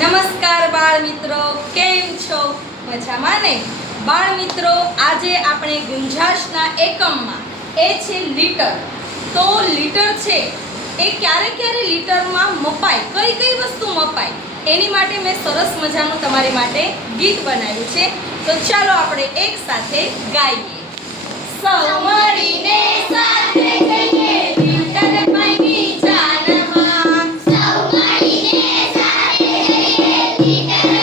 નમસ્કાર બાળ મિત્રો, કેમ છો? મજામાં ને? બાળ મિત્રો, આજે આપણે ગુંજાશના એકમમાં એ છે લીટર. તો લીટર છે એ ક્યારે લીટરમાં મપાય, કઈ કઈ વસ્તુ મપાય એની માટે મેં સરસ મજાનું તમારી માટે ગીત બનાવ્યું છે. તો ચાલો આપણે એક સાથે ગાઈએ. સૌ મળીને સાથે ગઈએ લીટર પાઈની જાનમાં. સૌ મળીને સાથે ગઈએ લીટર